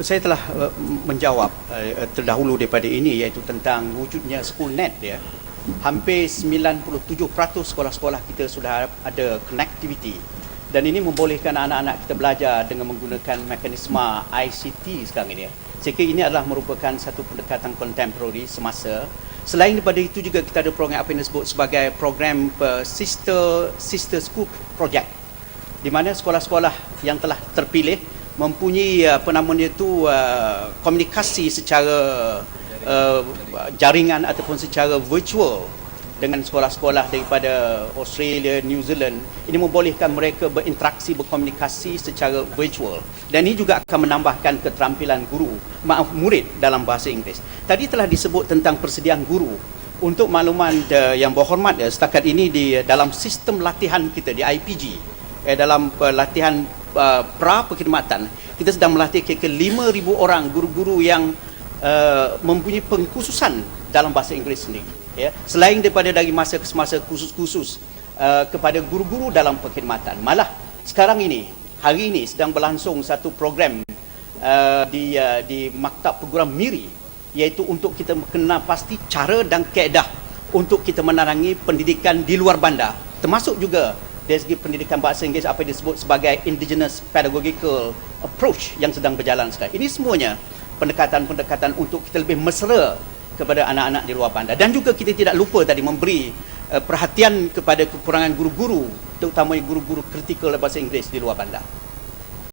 saya telah uh, menjawab uh, terdahulu daripada ini iaitu tentang wujudnya school net ya. Hampir 97% sekolah-sekolah kita sudah ada connectivity dan ini membolehkan anak-anak kita belajar dengan menggunakan mekanisme ICT sekarang ini. Saya kira ini adalah merupakan satu pendekatan contemporary semasa. Selain daripada itu juga kita ada program apa yang disebut sebagai program uh, sister sister school project di mana sekolah-sekolah yang telah terpilih mempunyai apa namanya itu uh, komunikasi secara uh, jaringan ataupun secara virtual dengan sekolah-sekolah daripada Australia, New Zealand ini membolehkan mereka berinteraksi, berkomunikasi secara virtual dan ini juga akan menambahkan keterampilan guru, maaf murid dalam bahasa Inggeris. Tadi telah disebut tentang persediaan guru. Untuk makluman uh, yang berhormat uh, setakat ini di uh, dalam sistem latihan kita di IPG eh, dalam uh, latihan uh, pra perkhidmatan kita sedang melatih kira-kira 5000 orang guru-guru yang uh, mempunyai pengkhususan dalam bahasa Inggeris sendiri ya. Selain daripada dari masa ke semasa khusus-khusus uh, kepada guru-guru dalam perkhidmatan. Malah sekarang ini hari ini sedang berlangsung satu program uh, di uh, di maktab perguruan Miri iaitu untuk kita mengenal pasti cara dan kaedah untuk kita menerangi pendidikan di luar bandar. Termasuk juga dari segi pendidikan bahasa Inggeris apa yang disebut sebagai indigenous pedagogical approach yang sedang berjalan sekarang. Ini semuanya pendekatan-pendekatan untuk kita lebih mesra kepada anak-anak di luar bandar dan juga kita tidak lupa tadi memberi uh, perhatian kepada kekurangan guru-guru terutama guru-guru kritikal bahasa Inggeris di luar bandar.